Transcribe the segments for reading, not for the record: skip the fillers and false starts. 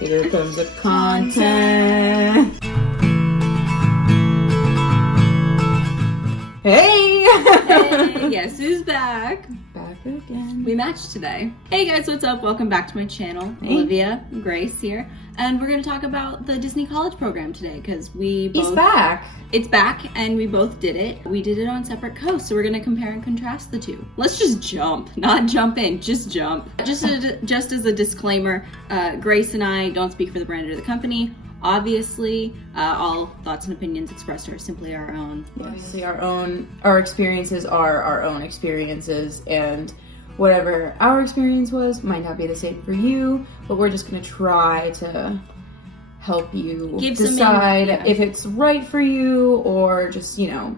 Here comes the content. Hey! Hey, guess who's back? Back again. We matched today. Hey guys, what's up? Welcome back to my channel. Hey. Olivia, Grace here. And we're going to talk about the Disney College program today because we both... He's back. It's back and we both did it. We did it on separate coasts, so we're going to compare and contrast the two. Let's just jump. Not jump in, just jump. Just as a disclaimer, Grace and I don't speak for the brand or the company. Obviously, all thoughts and opinions expressed are simply our own. Obviously, our experiences are our own experiences, and whatever our experience was might not be the same for you, but we're just going to try to help you decide if it's right for you or just, you know,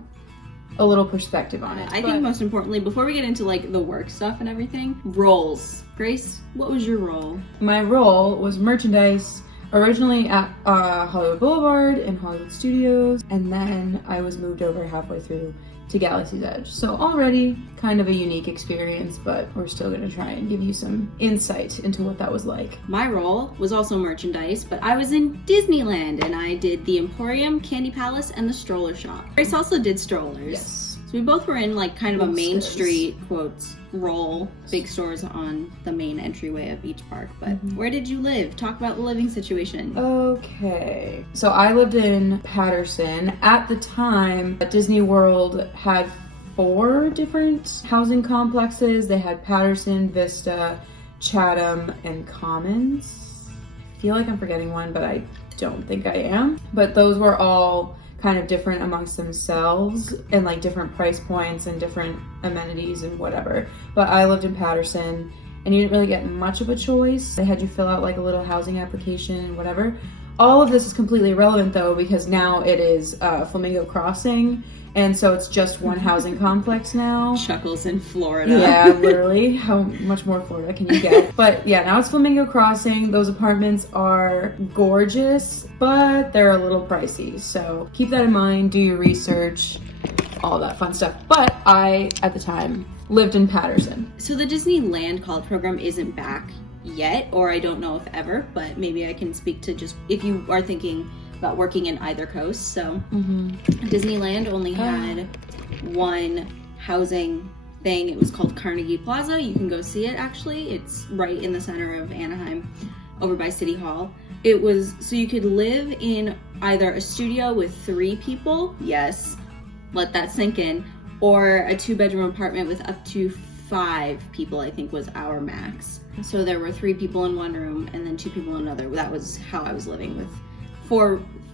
a little perspective on it. I think most importantly, before we get into like the work stuff and everything, roles. Grace, what was your role? My role was merchandise. Originally at Hollywood Boulevard and Hollywood Studios, and then I was moved over halfway through to Galaxy's Edge. So already kind of a unique experience, but we're still gonna try and give you some insight into what that was like. My role was also merchandise, but I was in Disneyland and I did the Emporium, Candy Palace, and the stroller shop. Grace also did strollers. Yes. So we both were in like kind of a Main Stores. Street, quotes, role, big stores on the main entryway of each park. But where did you live? Talk about the living situation. Okay. So I lived in Patterson. At the time, Disney World had 4 different housing complexes. They had Patterson, Vista, Chatham, and Commons. I feel like I'm forgetting one, but I don't think I am. But those were all kind of different amongst themselves and like different price points and different amenities and whatever. But I lived in Patterson and you didn't really get much of a choice. They had you fill out like a little housing application and whatever. All of this is completely irrelevant though, because now it is Flamingo Crossing, and so it's just one housing complex now. Chuckles in Florida. Yeah, literally. How much more Florida can you get? But yeah, now it's Flamingo Crossing. Those apartments are gorgeous, but they're a little pricey. So keep that in mind, do your research, all that fun stuff. But I, at the time, lived in Patterson. So the Disneyland College program isn't back yet, or I don't know if ever, but maybe I can speak to just if you are thinking about working in either coast. So Disneyland only had one housing thing. It was called Carnegie Plaza. You can go see it actually. It's right in the center of Anaheim over by City Hall. It was so you could live in either a studio with 3 people, yes, let that sink in, or a 2-bedroom apartment with up to 5 people, I think was our max. So there were 3 people in one room and then 2 people in another. That was how I was living with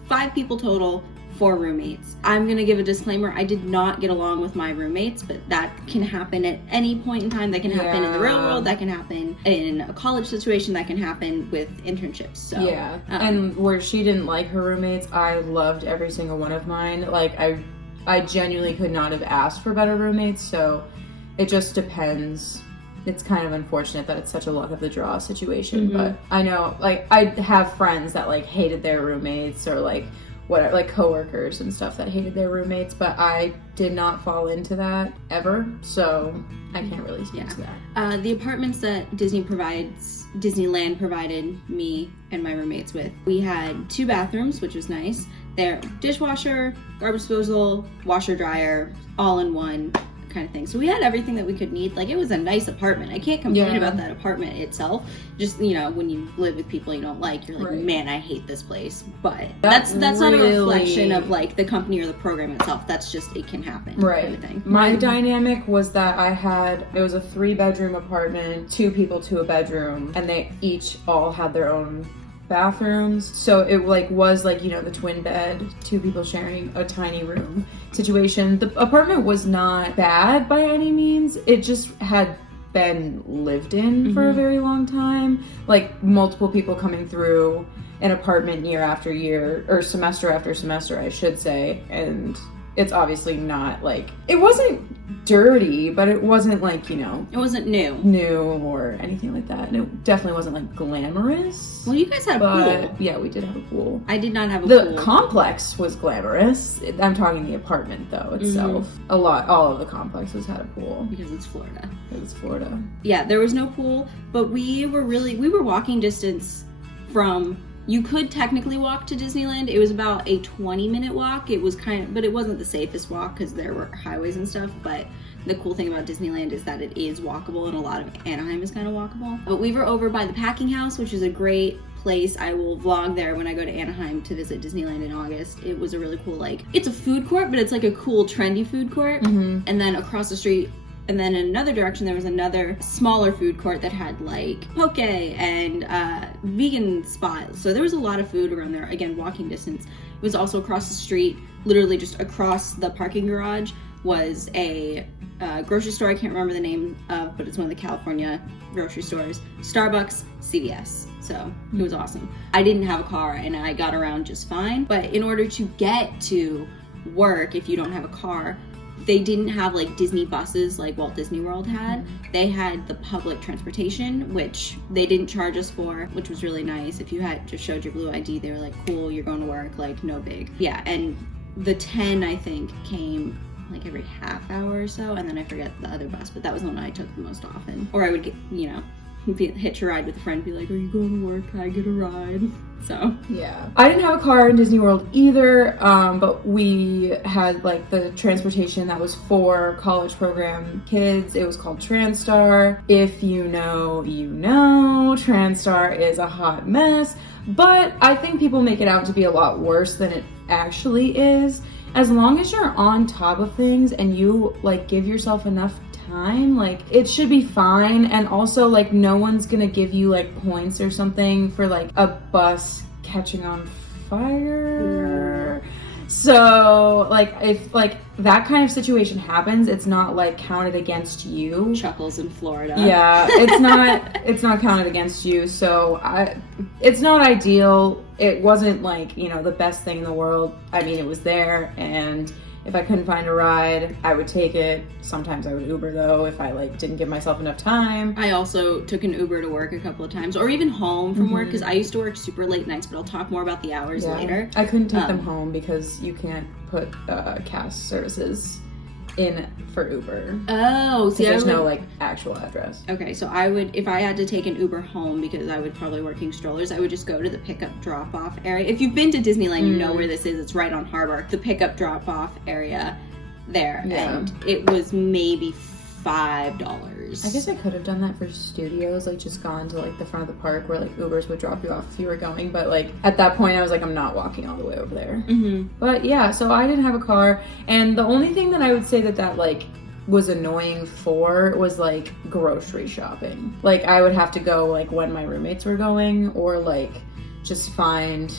5 people total, 4 roommates. I'm gonna give a disclaimer, I did not get along with my roommates, but that can happen at any point in time. That can happen in the real world, that can happen in a college situation, that can happen with internships. So yeah, and where she didn't like her roommates, I loved every single one of mine. Like I genuinely could not have asked for better roommates, so it just depends. It's kind of unfortunate that it's such a luck of the draw situation, but I know, like, I have friends that, like, hated their roommates or, like, whatever, like, coworkers and stuff that hated their roommates, but I did not fall into that ever, so I can't really speak to that. The apartments that Disneyland provided me and my roommates with, we had 2 bathrooms, which was nice. They're dishwasher, garbage disposal, washer, dryer, all in one kind of thing. So we had everything that we could need. Like, it was a nice apartment. I can't complain about that apartment itself. Just, you know, when you live with people you don't like, you're like, man, I hate this place. But that's not a reflection of like the company or the program itself. That's just, it can happen. Right. Kind of thing. My dynamic was that it was a 3-bedroom apartment, 2 people to a bedroom, and they each all had their own bathrooms. So it was you know, the twin bed, 2 people sharing a tiny room situation. The apartment was not bad by any means. It just had been lived in for a very long time. Like, multiple people coming through an apartment year after year, or semester after semester, I should say. And it's obviously not like, it wasn't dirty, but it wasn't like, you know, it wasn't new or anything like that. And it definitely wasn't like glamorous. Well, you guys had a pool. Yeah, we did have a pool. I did not have a pool. The complex was glamorous. I'm talking the apartment though itself. All of the complexes had a pool. Because it's Florida. Because it's Florida. Yeah, there was no pool, but we were walking distance You could technically walk to Disneyland. It was about a 20-minute walk. It was but it wasn't the safest walk because there were highways and stuff. But the cool thing about Disneyland is that it is walkable, and a lot of Anaheim is kind of walkable. But we were over by the packing house, which is a great place. I will vlog there when I go to Anaheim to visit Disneyland in August. It was a really cool, it's a food court, but it's like a cool, trendy food court. Mm-hmm. And then across the street, and then in another direction, there was another smaller food court that had poke and vegan spots. So there was a lot of food around there. Again, walking distance. It was also across the street, literally just across the parking garage, was a grocery store I can't remember the name of, but it's one of the California grocery stores. Starbucks, CVS. So it was awesome. I didn't have a car and I got around just fine. But in order to get to work, if you don't have a car, they didn't have Disney buses like Walt Disney World had. They had the public transportation, which they didn't charge us for, which was really nice. If you had just showed your blue ID, they were like, cool, you're going to work, no big. Yeah, and the 10, I think, came every half hour or so, and then I forget the other bus, but that was the one I took the most often. Or I would get, hitch a ride with a friend, be like, are you going to work? Can I get a ride? So yeah, I didn't have a car in Disney World either, but we had the transportation that was for college program kids. It was called TransStar. If you know, TransStar is a hot mess, but I think people make it out to be a lot worse than it actually is. As long as you're on top of things and you give yourself enough time, it should be fine. And also no one's gonna give you points or something for a bus catching on fire. So if that kind of situation happens, it's not counted against you. Chuckles in Florida. Yeah, it's not counted against you. So it's not ideal. It wasn't the best thing in the world. I mean, it was there, and if I couldn't find a ride, I would take it. Sometimes I would Uber though, if I didn't give myself enough time. I also took an Uber to work a couple of times, or even home from work, because I used to work super late nights, but I'll talk more about the hours later. I couldn't take them home because you can't put cast services in for Uber. Oh, see, there's no actual address. Okay, so I would, if I had to take an Uber home, because I would probably working strollers, I would just go to the pickup drop-off area. If you've been to Disneyland, you know where this is. It's right on Harbor. The pickup drop-off area there, and it was maybe $5. I guess I could have done that for studios, just gone to the front of the park where Ubers would drop you off if you were going, but at that point I was I'm not walking all the way over there. But yeah, so I didn't have a car, and the only thing that I would say that was annoying for was grocery shopping. I would have to go when my roommates were going, or just find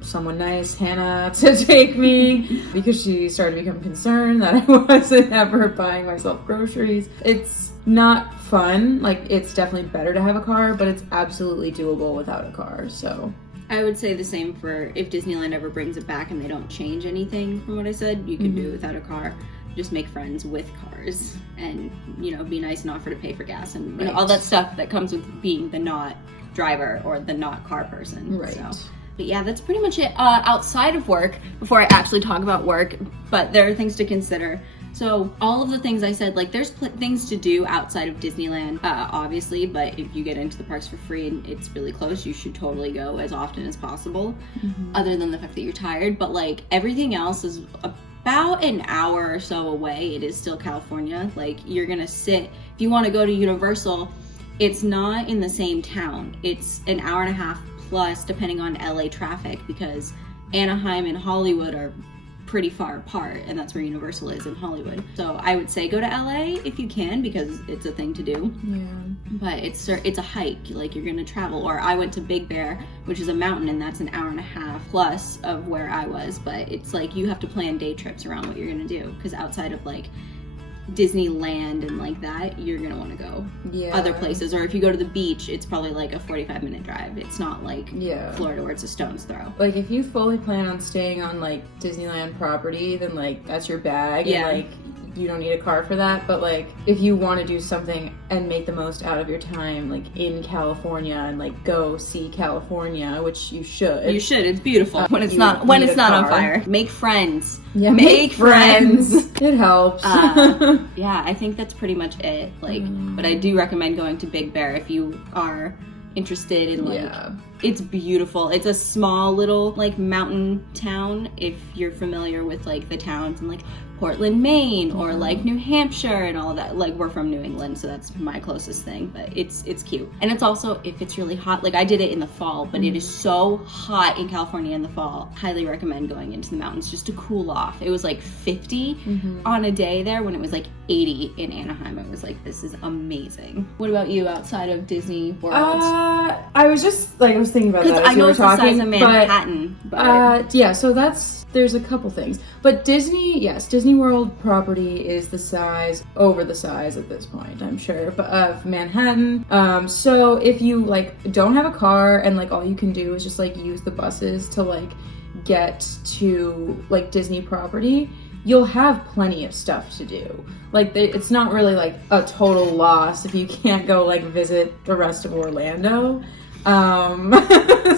someone nice, Hannah, to take me, because she started to become concerned that I wasn't ever buying myself groceries. It's not fun. It's definitely better to have a car, but it's absolutely doable without a car. So I would say the same for if Disneyland ever brings it back and they don't change anything from what I said. You can do it without a car. Just make friends with cars, and be nice and offer to pay for gas, and all that stuff that comes with being the not driver or the not car person. Right. So. But yeah, that's pretty much it outside of work, before I actually talk about work, but there are things to consider. So all of the things I said, there's things to do outside of Disneyland, obviously, but if you get into the parks for free and it's really close, you should totally go as often as possible, other than the fact that you're tired. But everything else is about an hour or so away. It is still California. You're gonna sit, if you want to go to Universal, it's not in the same town. It's an hour and a half plus, depending on LA traffic, because Anaheim and Hollywood are pretty far apart, and that's where Universal is, in Hollywood. So I would say go to LA if you can, because it's a thing to do. Yeah. But it's a hike, you're gonna travel. Or I went to Big Bear, which is a mountain, and that's an hour and a half plus of where I was. But it's you have to plan day trips around what you're gonna do, because outside of Disneyland and that, you're gonna want to go other places. Or if you go to the beach, it's probably a 45-minute drive. It's not Florida where it's a stone's throw. If you fully plan on staying on Disneyland property, then that's your bag. Yeah. And, you don't need a car for that. But if you want to do something and make the most out of your time in California, and go see California, which you should. You should. It's beautiful when it's not on fire. Make friends. Yeah, make friends. It helps. Yeah, I think that's pretty much it. But I do recommend going to Big Bear if you are interested in It's beautiful. It's a small little like mountain town. If you're familiar with like the towns in like Portland, Maine, or like New Hampshire and all of that. Like we're from New England, so that's my closest thing, but it's cute. And it's also, if it's really hot, like I did it in the fall, but it is so hot in California in the fall. Highly recommend going into the mountains just to cool off. It was like 50 on a day there when it was like 80 in Anaheim. It was like, this is amazing. What about you outside of Disney World? I was just like, I was thinking about that as I you know were it's talking, the size of Manhattan, but yeah, so there's a couple things. But Disney World property is over the size at this point, I'm sure, but of Manhattan. So if you like don't have a car and like all you can do is just like use the buses to like get to like Disney property, you'll have plenty of stuff to do. Like it's not really like a total loss if you can't go like visit the rest of Orlando.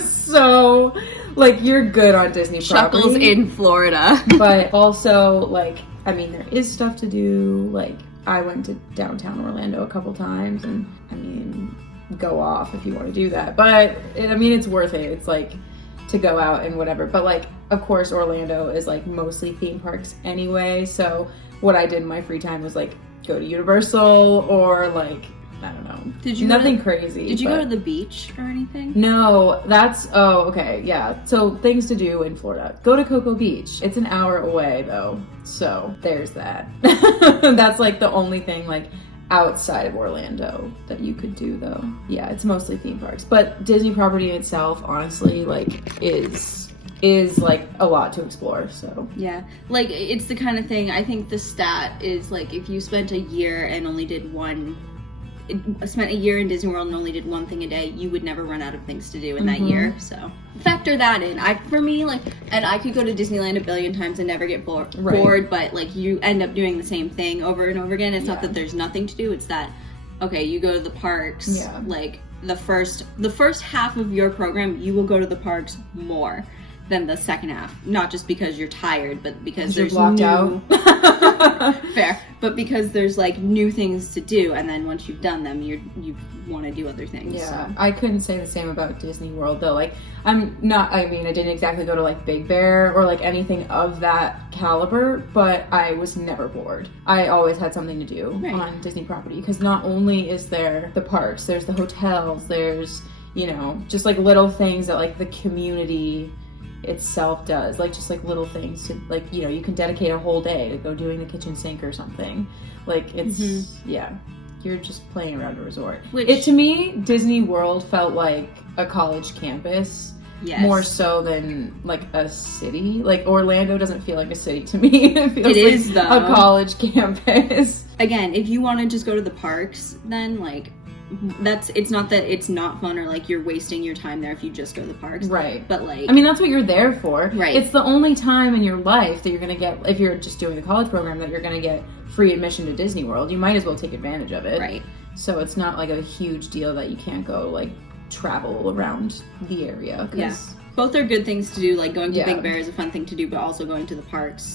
So like you're good on Disney property. Chuckles in Florida. But also like, I mean, there is stuff to do. Like I went to downtown Orlando a couple times, and I mean, go off if you want to do that. But it's worth it. It's like to go out and whatever. But like, of course, Orlando is like mostly theme parks anyway. So what I did in my free time was like go to Universal or like, I don't know. Nothing crazy. Did you go to the beach or anything? No, okay, yeah. So things to do in Florida. Go to Cocoa Beach. It's an hour away though. So there's that. That's like the only thing like outside of Orlando that you could do though. Yeah, it's mostly theme parks. But Disney property itself, honestly, like is like a lot to explore. So yeah, like it's the kind of thing, I think the stat is like if you spent a year and only did spent a year in Disney World and only did one thing a day, you would never run out of things to do in that year. So factor that in. For me, like, and I could go to Disneyland a billion times and never get bored, but like you end up doing the same thing over and over again. It's not that there's nothing to do, it's that, okay, you go to the parks, like the first half of your program, you will go to the parks more than the second half. Not just because you're tired, but because there's blocked out. Fair. But because there's like new things to do, and then once you've done them, you want to do other things. Yeah, so. I couldn't say the same about Disney World though. Like I didn't exactly go to like Big Bear or like anything of that caliber, but I was never bored. I always had something to do on Disney property, because not only is there the parks, there's the hotels, there's, you know, just like little things that like the community itself does, like just like little things to like, you know, you can dedicate a whole day to go doing the kitchen sink or something. Like it's you're just playing around a resort. To me, Disney World felt like a college campus. Yes. More so than like a city. Like Orlando doesn't feel like a city to me. It feels like a college campus. Again, if you want to just go to the parks, then like it's not that it's not fun or like you're wasting your time there if you just go to the parks. Right. But like, I mean, that's what you're there for. Right. It's the only time in your life that you're going to get, if you're just doing the college program, that you're going to get free admission to Disney World. You might as well take advantage of it. Right. So it's not like a huge deal that you can't go like travel around the area. Yeah. Both are good things to do. Like going to Big Bear is a fun thing to do, but also going to the parks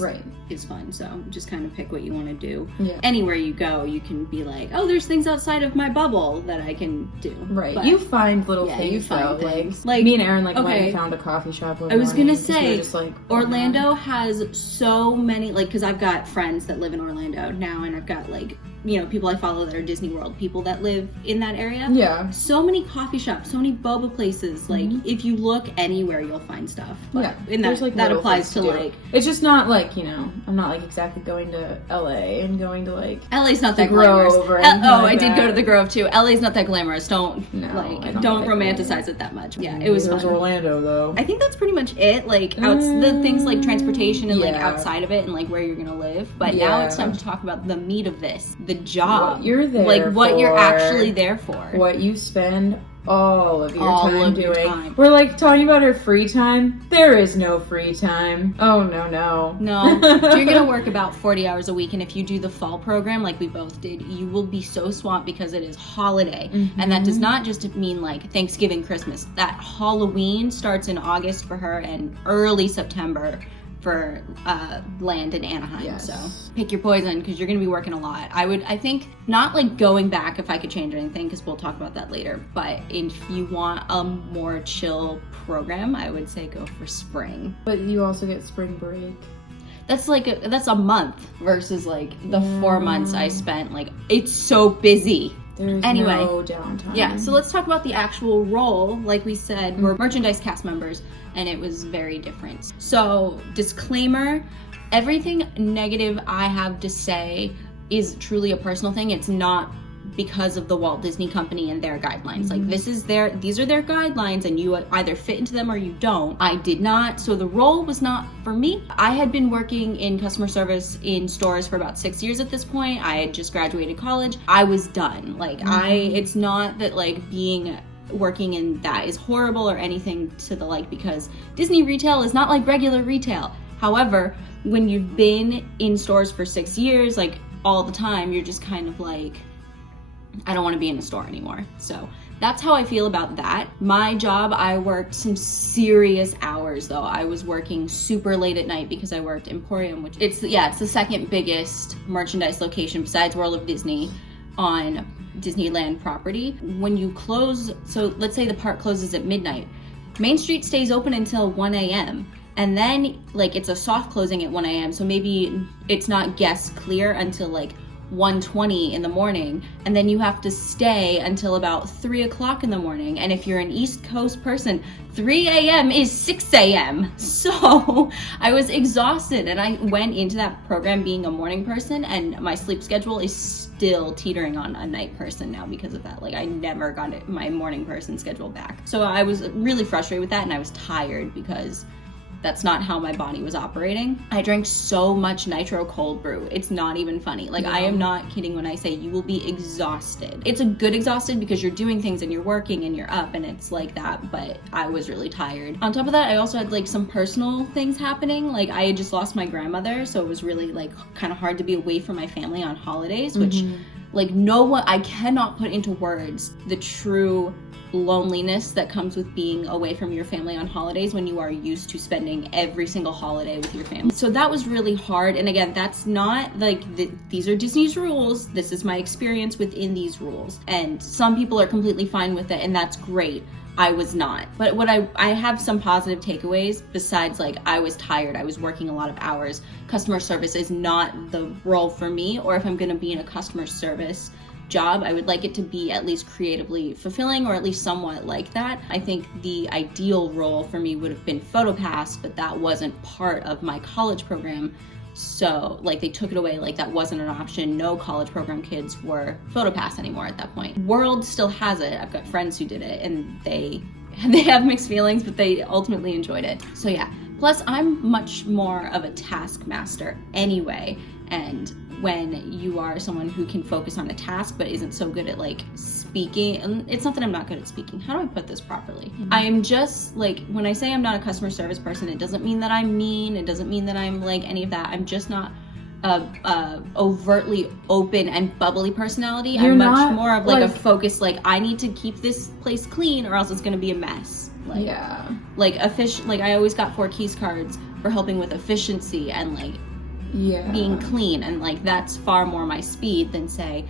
is fun. So just kind of pick what you want to do. Yeah. Anywhere you go, you can be like, oh, there's things outside of my bubble that I can do. Right. But you find little things. You find things. Like me and Aaron went and found a coffee shop. I was gonna say, just like, Orlando has so many, like, because I've got friends that live in Orlando now, and I've got like, you know, people I follow that are Disney World people that live in that area. Yeah. So many coffee shops, so many boba places. Like, if you look anywhere, you'll find stuff. But and that applies to like. It's just not like, you know, I'm not like exactly going to LA and going to like. LA's not that glamorous. I did go to the Grove too. LA's not that glamorous. Don't romanticize it that much. Yeah, it was fun. Orlando though. I think that's pretty much it. Like the things like transportation and like outside of it and like where you're gonna live. But now it's time to talk about the meat of this. The job, what you're there like what you're actually there for, what you spend all of your time doing. We're like talking about our free time. There is no free time. Oh no. You're gonna work about 40 hours a week, and if you do the fall program like we both did, you will be so swamped because it is holiday. And that does not just mean like Thanksgiving, Christmas. That Halloween starts in August for her and early September for land in Anaheim. Yes. So pick your poison, because you're gonna be working a lot. I think not like going back if I could change anything, because we'll talk about that later, but if you want a more chill program, I would say go for spring. But you also get spring break. That's a month versus like the 4 months I spent. Like, it's so busy. There's anyway, no downtime. Yeah, so let's talk about the actual role. Like we said, we're merchandise cast members, and it was very different. So, disclaimer, everything negative I have to say is truly a personal thing. It's not because of the Walt Disney Company and their guidelines. Like, these are their guidelines, and you either fit into them or you don't. I did not, so the role was not for me. I had been working in customer service in stores for about 6 years at this point. I had just graduated college. I was done. Like, it's not that like working in that is horrible or anything to the like, because Disney retail is not like regular retail. However, when you've been in stores for 6 years, like all the time, you're just kind of like, I don't want to be in a store anymore. So that's how I feel about that. My job, I worked some serious hours though. I was working super late at night because I worked Emporium, which it's the second biggest merchandise location besides World of Disney on Disneyland property. When you close, so let's say the park closes at midnight, Main Street stays open until 1 a.m. And then like it's a soft closing at 1 a.m. So maybe it's not guest clear until like 1:20 in the morning, and then you have to stay until about 3 o'clock in the morning. And if you're an East Coast person, 3 a.m. is 6 a.m. So I was exhausted, and I went into that program being a morning person, and my sleep schedule is still teetering on a night person now because of that. Like, I never got my morning person schedule back. So I was really frustrated with that, and I was tired because that's not how my body was operating. I drank so much nitro cold brew. It's not even funny. Like, I am not kidding when I say you will be exhausted. It's a good exhausted because you're doing things and you're working and you're up and it's like that, but I was really tired. On top of that, I also had like some personal things happening. Like, I had just lost my grandmother, so it was really like kind of hard to be away from my family on holidays, which like I cannot put into words the true loneliness that comes with being away from your family on holidays when you are used to spending every single holiday with your family. So that was really hard. And again, that's not like these are Disney's rules. This is my experience within these rules. And some people are completely fine with it, and that's great. I was not. But what I have some positive takeaways besides like I was tired, I was working a lot of hours. Customer service is not the role for me, or if I'm gonna be in a customer service job, I would like it to be at least creatively fulfilling, or at least somewhat like that. I think the ideal role for me would have been PhotoPass, but that wasn't part of my college program. So like they took it away, like that wasn't an option. No college program kids were PhotoPass anymore at that point. World still has it. I've got friends who did it and they have mixed feelings, but they ultimately enjoyed it. So yeah, plus I'm much more of a taskmaster anyway. And when you are someone who can focus on a task but isn't so good at like speaking, and it's not that I'm not good at speaking, how do I put this properly? I am just like, when I say I'm not a customer service person, it doesn't mean that I'm mean, it doesn't mean that I'm like any of that. I'm just not a overtly open and bubbly personality. I'm much more of like a focus, like I need to keep this place clean or else it's gonna be a mess. Like, like I always got 4 keys cards for helping with efficiency and like being clean, and like that's far more my speed than say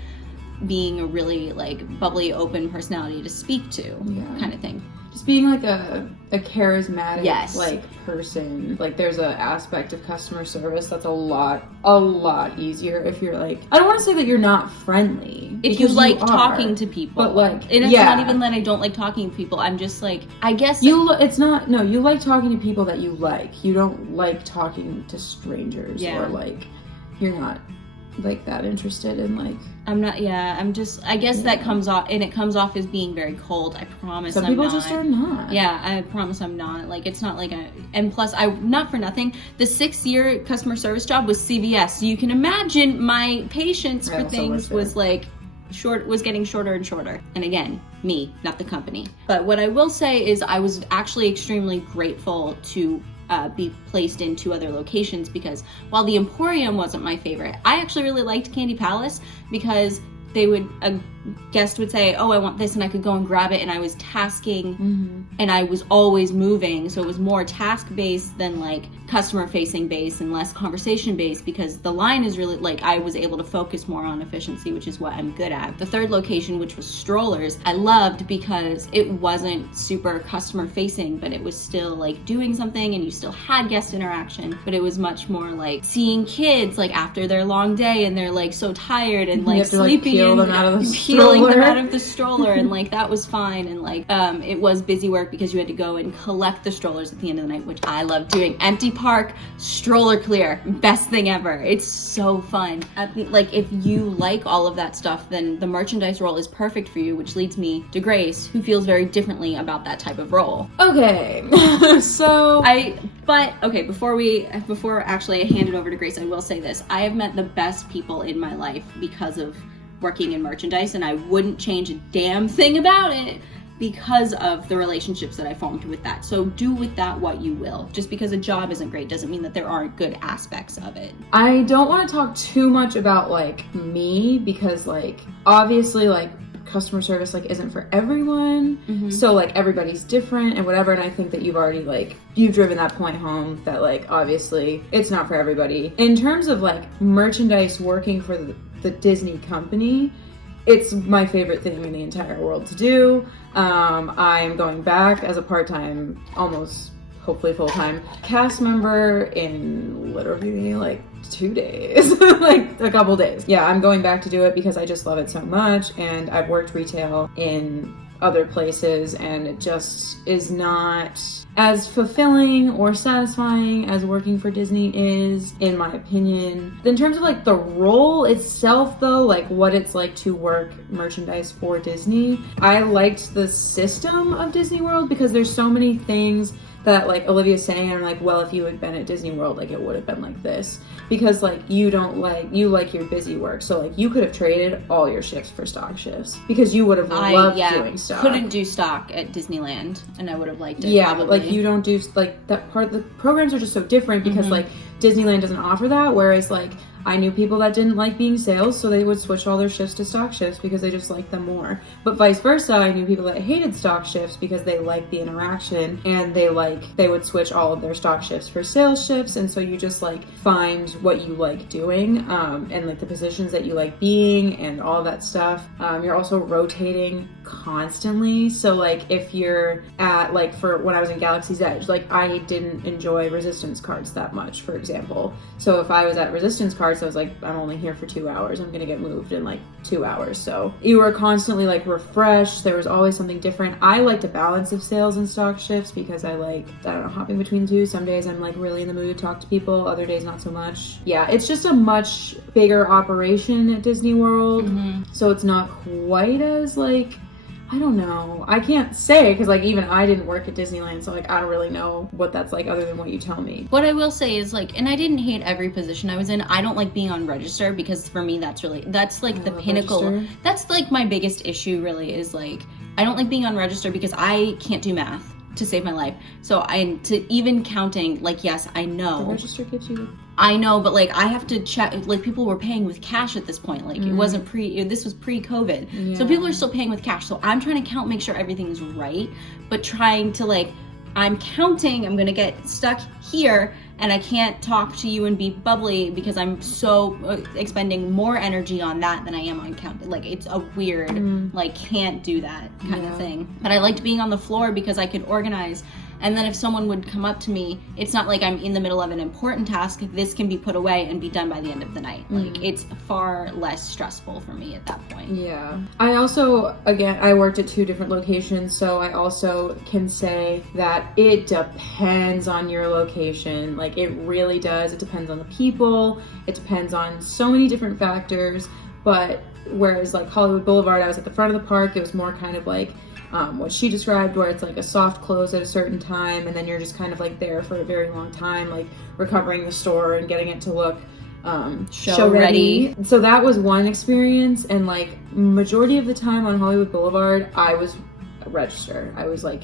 being a really like bubbly open personality to speak to kind of thing. Just being like a charismatic like person. Like there's an aspect of customer service that's a lot easier if you're like, I don't want to say that you're not friendly, if you like talking to people, but like, and it's not even that I don't like talking to people. I'm just like, I guess you like talking to people that you like. You don't like talking to strangers or like you're not like that interested in like, I'm not, I'm just, I guess that comes off, and it comes off as being very cold. I promise I'm not. Some people just are not. Yeah, I promise I'm not. Like, it's not like and plus, not for nothing, the 6-year customer service job was CVS, so you can imagine my patience for things was like, was getting shorter and shorter. And again, me, not the company. But what I will say is I was actually extremely grateful to be placed in 2 other locations, because while the Emporium wasn't my favorite, I actually really liked Candy Palace because they would guest would say, oh, I want this, and I could go and grab it, and I was tasking, and I was always moving, so it was more task-based than like customer-facing based and less conversation-based, because the line is really, like, I was able to focus more on efficiency, which is what I'm good at. The third location, which was strollers, I loved because it wasn't super customer-facing, but it was still like doing something, and you still had guest interaction, but it was much more like seeing kids like after their long day, and they're like so tired and like sleeping, peel them out of the peeling stroller. them out of the stroller, and like that was fine. And like it was busy work because you had to go and collect the strollers at the end of the night, which I love doing. Empty park, stroller clear, best thing ever. It's so fun. Like if you like all of that stuff, then the merchandise role is perfect for you, which leads me to Grace, who feels very differently about that type of role. Okay. So before actually I hand it over to Grace, I will say this. I have met the best people in my life because of working in merchandise, and I wouldn't change a damn thing about it because of the relationships that I formed with that. So do with that what you will. Just because a job isn't great doesn't mean that there aren't good aspects of it. I don't want to talk too much about like me, because like obviously like customer service like isn't for everyone, so like everybody's different and whatever, and I think that you've driven that point home that like obviously it's not for everybody. In terms of like merchandise working for the Disney company, it's my favorite thing in the entire world to do. I'm going back as a part-time, almost hopefully full-time cast member in literally like 2 days, like a couple days. Yeah, I'm going back to do it because I just love it so much, and I've worked retail in other places, and it just is not as fulfilling or satisfying as working for Disney is, in my opinion. In terms of like the role itself though, like what it's like to work merchandise for Disney, I liked the system of Disney World because there's so many things that like Olivia's saying, I'm like, well, if you had been at Disney World, like it would have been like this, because like you like your busy work, so like you could have traded all your shifts for stock shifts because you would have loved doing stock. Couldn't do stock at Disneyland, and I would have liked it. Yeah, probably. like you don't do like that part. The programs are just so different because like Disneyland doesn't offer that, whereas like I knew people that didn't like being sales, so they would switch all their shifts to stock shifts because they just liked them more. But vice versa, I knew people that hated stock shifts because they liked the interaction, and they would switch all of their stock shifts for sales shifts. And so you just like find what you like doing, and like the positions that you like being and all that stuff. You're also rotating constantly. So like if you're at like, for when I was in Galaxy's Edge, like I didn't enjoy resistance cards that much, for example. So if I was at resistance cards, I was like, I'm only here for 2 hours. I'm gonna get moved in like 2 hours. So you were constantly like refreshed. There was always something different. I liked a balance of sales and stock shifts because I like, I don't know, hopping between the two. Some days I'm like really in the mood to talk to people. Other days not so much. Yeah, it's just a much bigger operation at Disney World. So it's not quite as like, I don't know. I can't say because like even I didn't work at Disneyland, so like I don't really know what that's like other than what you tell me. What I will say is like, and I didn't hate every position I was in. I don't like being on register because for me that's like the pinnacle. Register. That's like my biggest issue really, is like I don't like being on register because I can't do math to save my life. So even counting, like, yes, I know. The register gives you... I know, but like I have to check, like people were paying with cash at this point. Like it wasn't this was pre-COVID. Yeah. So people are still paying with cash. So I'm trying to count, make sure everything is right, but trying to like, I'm counting, I'm gonna get stuck here and I can't talk to you and be bubbly because I'm so expending more energy on that than I am on count. Like it's a weird, like can't do that kind of thing. But I liked being on the floor because I could organize. And then if someone would come up to me, it's not like I'm in the middle of an important task. This can be put away and be done by the end of the night. Like it's far less stressful for me at that point. Yeah. I also, again, I worked at 2 different locations, so I also can say that it depends on your location. Like it really does. It depends on the people. It depends on so many different factors. But whereas like Hollywood Boulevard, I was at the front of the park. It was more kind of like what she described, where it's like a soft close at a certain time, and then you're just kind of like there for a very long time, like recovering the store and getting it to look show ready. So that was one experience, and like majority of the time on Hollywood Boulevard, I was a register. I was like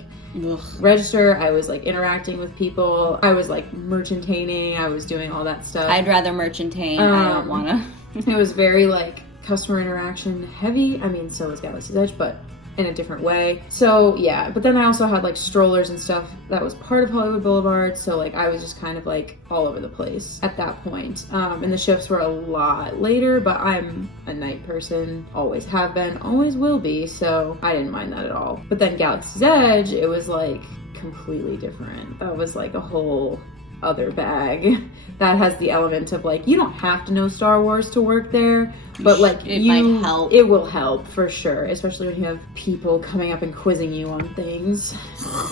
register. I was like interacting with people. I was like merchantaining. I was doing all that stuff. I'd rather merchantain. I don't wanna. It was very like customer interaction heavy. I mean, so is Galaxy's Edge, but in a different way. So yeah, but then I also had like strollers and stuff that was part of Hollywood Boulevard. So like I was just kind of like all over the place at that point. And the shifts were a lot later, but I'm a night person, always have been, always will be. So I didn't mind that at all. But then Galaxy's Edge, it was like completely different. That was like a whole other bag that has the element of like, you don't have to know Star Wars to work there, but like it might help. It will help for sure, especially when you have people coming up and quizzing you on things.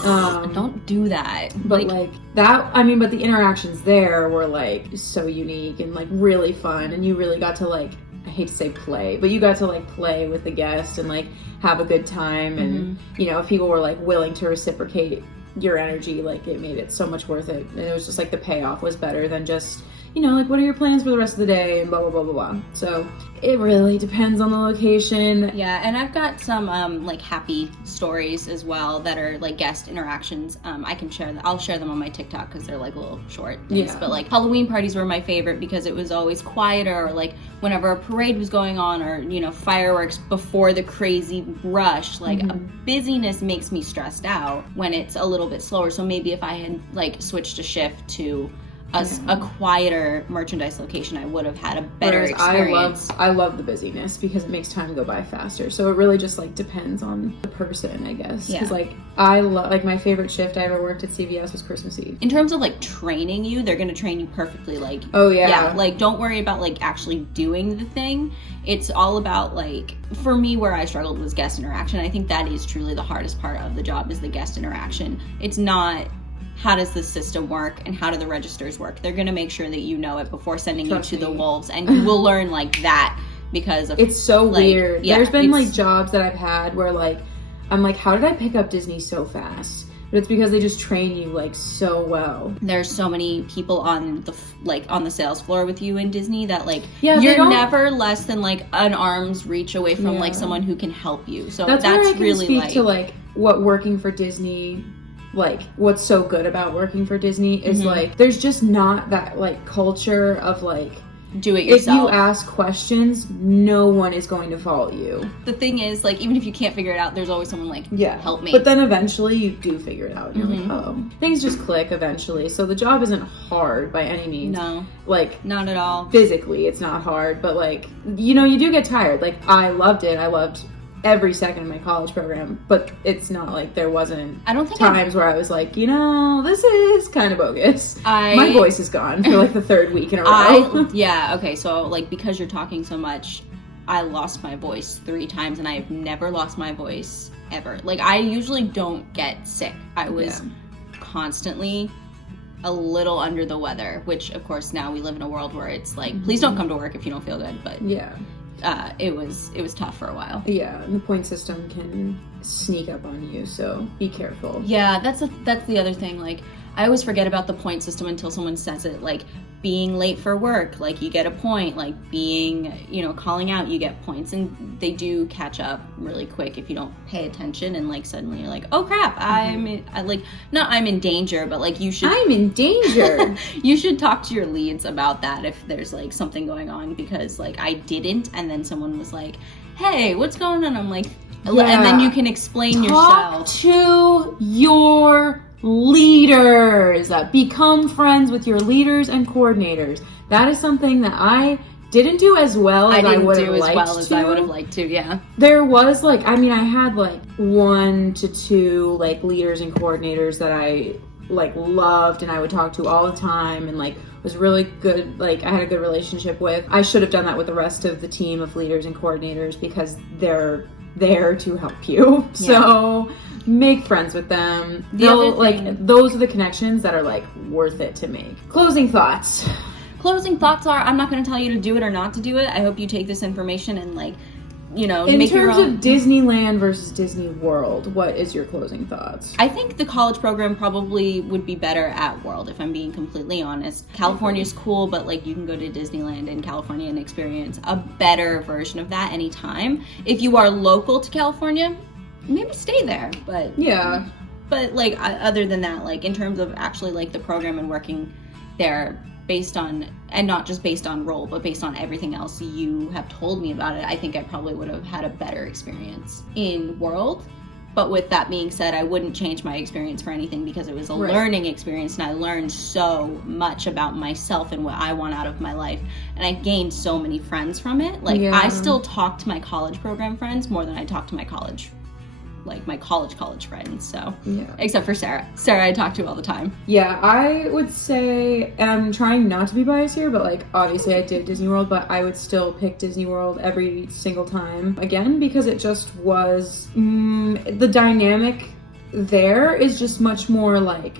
Don't do that. But like that, I mean, but the interactions there were like so unique and like really fun, and you really got to like, I hate to say play, but you got to like play with the guest and like have a good time. And you know, if people were like willing to reciprocate your energy, like it made it so much worth it. And it was just like the payoff was better than just, you know, like what are your plans for the rest of the day and blah blah blah blah blah. So it really depends on the location. Yeah, and I've got some like happy stories as well that are like guest interactions. I can share them. I'll share them on my TikTok because they're like little short things. Yeah. But like Halloween parties were my favorite because it was always quieter, or like whenever a parade was going on, or you know, fireworks before the crazy rush. Like a busyness makes me stressed out when it's a little bit slower. So maybe if I had like switched a shift to a quieter merchandise location, I would have had a better experience. I love the busyness because it makes time go by faster. So it really just like depends on the person, I guess. Yeah. Because like I love, like my favorite shift I ever worked at CVS was Christmas Eve. In terms of like training you, they're gonna train you perfectly. Like, oh yeah, like don't worry about like actually doing the thing. It's all about like, for me, where I struggled was guest interaction. I think that is truly the hardest part of the job, is the guest interaction. It's not how does the system work and how do the registers work. They're going to make sure that you know it before sending you to the wolves, and you will learn like that because of it's so like, weird. Yeah, there's been like jobs that I've had where like I'm like, how did I pick up Disney so fast? But it's because they just train you like so well. There's so many people on the on the sales floor with you in Disney that like you're never less than like an arm's reach away from like someone who can help you. So that's where I can really speak like to like what working for Disney, like what's so good about working for Disney is like there's just not that like culture of like do it yourself. If you ask questions, no one is going to follow you. The thing is, like, even if you can't figure it out, there's always someone like, help me. But then eventually you do figure it out. You're like, oh, things just click eventually. So the job isn't hard by any means. No. Like, not at all. Physically, it's not hard. But like, you know, you do get tired. Like, I loved it. I loved every second of my college program, but it's not like there wasn't times where I was like, you know, this is kind of bogus. My voice is gone for like the third week in a row. Okay, so like because you're talking so much, I lost my voice 3 times, and I have never lost my voice ever. Like I usually don't get sick. I was constantly a little under the weather, which of course now we live in a world where it's like, please don't come to work if you don't feel good, but it was tough for a while. Yeah, and the point system can sneak up on you, so be careful. Yeah, that's the other thing. Like, I always forget about the point system until someone says it. Like, being late for work, like you get a point. Like being, you know, calling out, you get points, and they do catch up really quick if you don't pay attention. And like suddenly you're like, oh crap, I'm in danger, but like I'm in danger. You should talk to your leads about that if there's like something going on, because like I didn't, and then someone was like, hey, what's going on? I'm like, and then you can explain yourself. Talk to your leaders. Become friends with your leaders and coordinators. That is something that I didn't do as well as I would have liked to. Yeah. There was like, I mean, I had like 1 to 2 like leaders and coordinators that I like loved and I would talk to all the time and like was really good. Like I had a good relationship with. I should have done that with the rest of the team of leaders and coordinators because they're there to help you. Yeah. So make friends with them. Those are the connections that are like worth it to make. Closing thoughts are, I'm not going to tell you to do it or not to do it. I hope you take this information and like, you know, in make your terms own. Of Disneyland versus Disney World, what is your closing thoughts? I think the college program probably would be better at World, if I'm being completely honest. California's cool, but like you can go to Disneyland in California and experience a better version of that anytime. If you are local to California, maybe stay there, but like other than that, like in terms of actually like the program and working there, based on, and not just based on role, but based on everything else you have told me about it, I think I probably would have had a better experience in World. But with that being said, I wouldn't change my experience for anything because it was a learning experience, and I learned so much about myself and what I want out of my life. And I gained so many friends from it. Like, I still talk to my college program friends more than I talk to my college friends. So, except for Sarah. Sarah I talk to all the time. Yeah, I would say, I'm trying not to be biased here, but like, obviously I did Disney World, but I would still pick Disney World every single time again, because it just was, the dynamic there is just much more like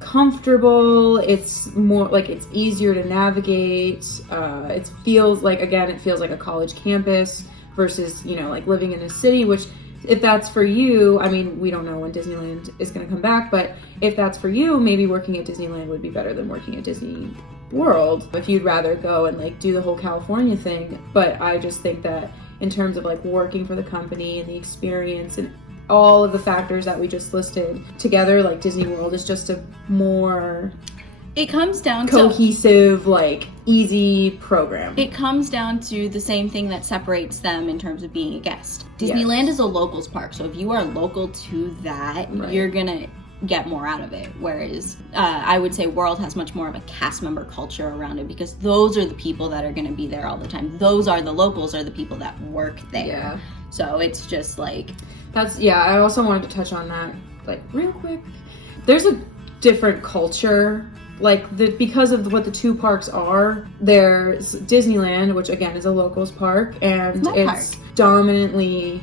comfortable. It's more like, it's easier to navigate. It feels like a college campus versus, you know, like living in a city, which, if that's for you, I mean, we don't know when Disneyland is going to come back, but if that's for you, maybe working at Disneyland would be better than working at Disney World if you'd rather go and like do the whole California thing. But I just think that in terms of like working for the company and the experience and all of the factors that we just listed together, like Disney World is just a more... It comes down cohesive, like, easy program. It comes down to the same thing that separates them in terms of being a guest. Disneyland is a locals park, so if you are local to that, you're gonna get more out of it. Whereas I would say World has much more of a cast member culture around it, because those are the people that are gonna be there all the time. Those are the locals, are the people that work there. Yeah. So it's just like... I also wanted to touch on that, like, real quick. There's a different culture, like, because of what the two parks are. There's Disneyland, which again is a locals park, and it's dominantly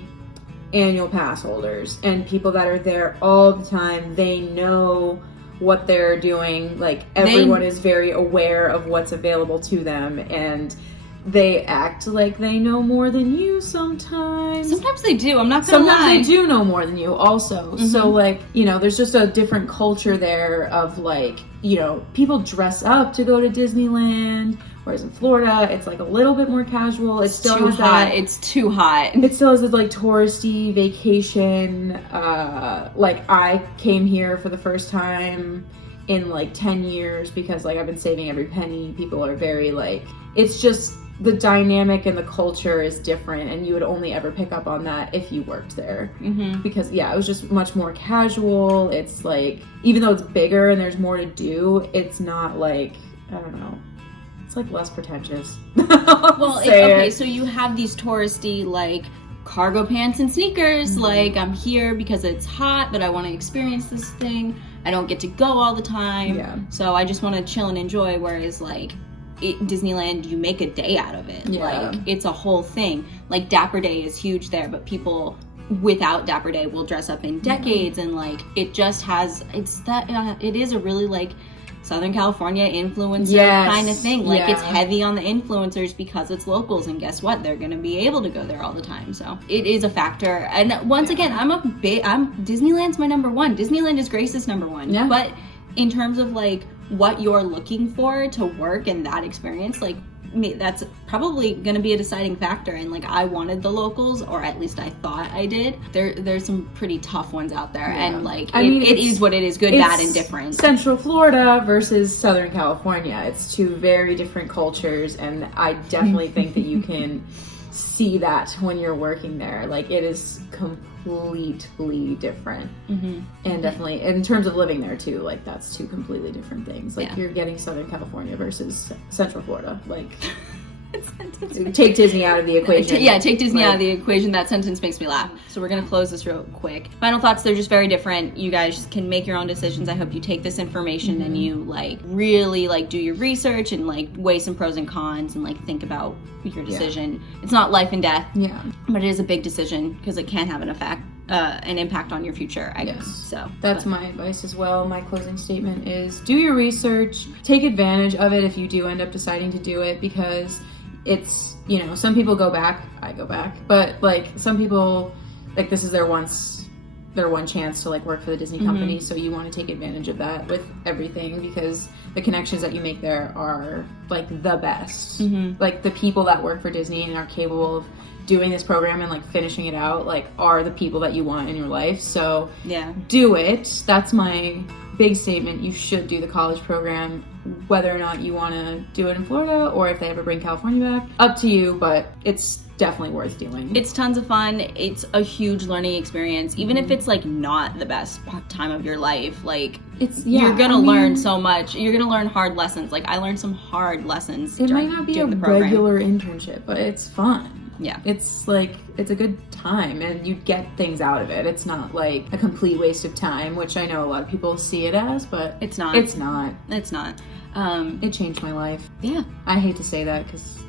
annual pass holders and people that are there all the time. They know what they're doing. Like, everyone is very aware of what's available to them, and they act like they know more than you sometimes. Sometimes they do, I'm not gonna lie. Sometimes they do know more than you also. So, like, you know, there's just a different culture there of, like, you know, people dress up to go to Disneyland, whereas in Florida, it's, like, a little bit more casual. It's still too hot. It's too hot. It still has this, like, touristy vacation. Like, I came here for the first time in, like, 10 years because, like, I've been saving every penny. People are very, like, it's just... the dynamic and the culture is different, and you would only ever pick up on that if you worked there. Because it was just much more casual. It's like, even though it's bigger and there's more to do, it's not like, I don't know, it's like less pretentious. Well, okay, so you have these touristy, like, cargo pants and sneakers, like, I'm here because it's hot, but I want to experience this thing. I don't get to go all the time, so I just want to chill and enjoy, whereas, like, Disneyland, you make a day out of it. Like, it's a whole thing. Like, Dapper Day is huge there, but people without Dapper Day will dress up in decades, and like, it just has, it is a really, like, Southern California influencer kind of thing. Like, it's heavy on the influencers because it's locals, and guess what? They're gonna be able to go there all the time. So it is a factor. And once again, Disneyland's my number one. Disneyland is Grace's number one. Yeah. But in terms of, like, what you're looking for to work in that experience, like, that's probably going to be a deciding factor. And, like, I wanted the locals, or at least I thought I did. There's some pretty tough ones out there, and, like, it is what it is, good, bad, and different. Central Florida versus Southern California. It's two very different cultures, and I definitely think that you can see that when you're working there. Like, it is completely different. And definitely in terms of living there too, like, that's two completely different things. Like, you're getting Southern California versus Central Florida. Like, take Disney out of the equation. Take Disney out of the equation. That sentence makes me laugh. So we're gonna close this real quick. Final thoughts, they're just very different. You guys can make your own decisions. I hope you take this information and you, like, really, like, do your research and, like, weigh some pros and cons and, like, think about your decision. It's not life and death, but it is a big decision because it can have an effect, an impact on your future, I guess. So that's my advice as well. My closing statement is, do your research, take advantage of it if you do end up deciding to do it, because it's, you know, some people go back, I go back, but, like, some people, like, this is their one chance to, like, work for the Disney company, so you want to take advantage of that with everything, because the connections that you make there are, like, the best. Like, the people that work for Disney and are capable of doing this program and, like, finishing it out, like, are the people that you want in your life. So do it. That's my big statement. You should do the college program, whether or not you want to do it in Florida or if they ever bring California back. Up to you, but it's definitely worth doing. It's tons of fun. It's a huge learning experience. Even if it's like not the best time of your life, like you're gonna learn so much. You're gonna learn hard lessons. Like I learned some hard lessons. It might not be a regular internship, but it's fun. Yeah. It's like, it's a good time and you get things out of it. It's not like a complete waste of time, which I know a lot of people see it as, but it's not. It's not. It's not. It changed my life. Yeah. I hate to say that because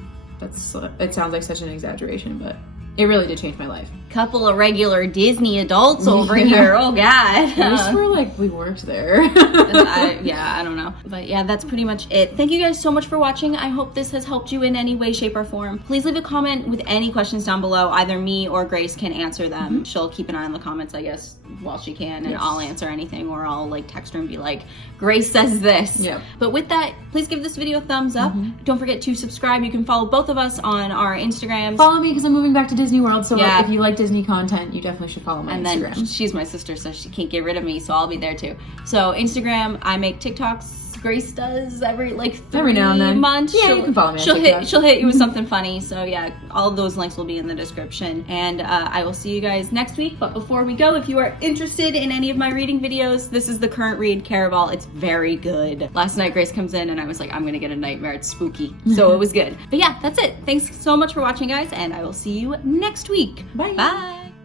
it sounds like such an exaggeration, but it really did change my life. Couple of regular Disney adults over here. Oh God. At least we're like, we worked there. I don't know. But yeah, that's pretty much it. Thank you guys so much for watching. I hope this has helped you in any way, shape, or form. Please leave a comment with any questions down below. Either me or Grace can answer them. She'll keep an eye on the comments, I guess, while she can, and I'll answer anything, or I'll like text her and be like, Grace says this. Yep. But with that, please give this video a thumbs up. Don't forget to subscribe. You can follow both of us on our Instagrams. Follow me because I'm moving back to Disney World, so if you like Disney content, you definitely should follow my Instagram. And then she's my sister, so she can't get rid of me, so I'll be there too. So Instagram, I make TikToks. Grace does every now and then. Months. Yeah, you can follow me on TikTok. She'll hit you with something funny. So yeah, all of those links will be in the description. And I will see you guys next week. But before we go, if you are interested in any of my reading videos, this is the current read, Caraval. It's very good. Last night Grace comes in and I was like, I'm gonna get a nightmare. It's spooky. So it was good. But yeah, that's it. Thanks so much for watching, guys, and I will see you next week. Bye. Bye.